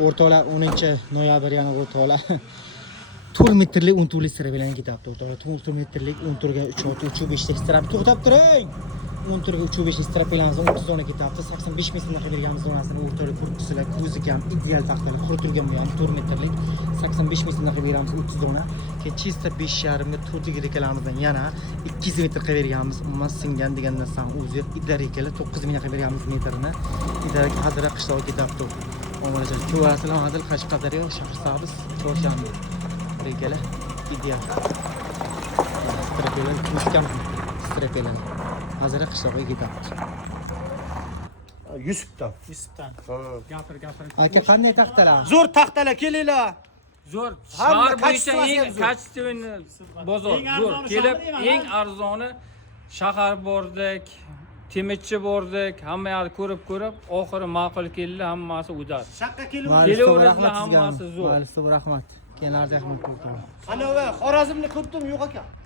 O'rtoqlar 10-noyabr yana o'rtoqlar 4 metrlik 10 turli sira bilan ketyapti o'rtoqlar. 4 metrlik 10 turga 3.5 ta strap to'xtab turing. 10 turga 3.5 strap bilan 30 dona ketyapti. 85 metrdan berganmiz donasini o'rtoqlar ko'ribsizlar. Ko'zi ham ideal taxtalar quritilgan bu ham 4 metrlik 85 metrdan berganmiz 30 dona. Keyin chista 5.5 ga 4 rekalamizdan yana 200 metr qilib berganmiz. Umuman singan degan narsani o'zi yo'q. Idar ekala 9 ming qilib berganmiz metrini. Idar hozir qishloqqa ketyapti. Omajon, Ko'rasizlar, hozir Qashqadaryo, Shahrisabz, Cho'shanba. Regala ideal. Strapelar tushgan strapelar. Hozir qishloqqa ketyapti. Yusufdan. Gapir. Aka qanday taxtalar? Zo'r taxtalar kelinglar. Zo'r. Hamma Shahar bo'yicha kachchivasi eng ham zo'r. kachtivni bozor. Zo'r. Kelib eng arzoni shahar bordik, temirchi bordik, hamma yerni ko'rib, oxiri ma'qul keldi, hammasi udar. Shaqqa kelib. Kelaveringlar, hammasi zo'r. Rahmat. Keyin rahmat. Ana va Xorazmni ko'rdim yo'q ekan.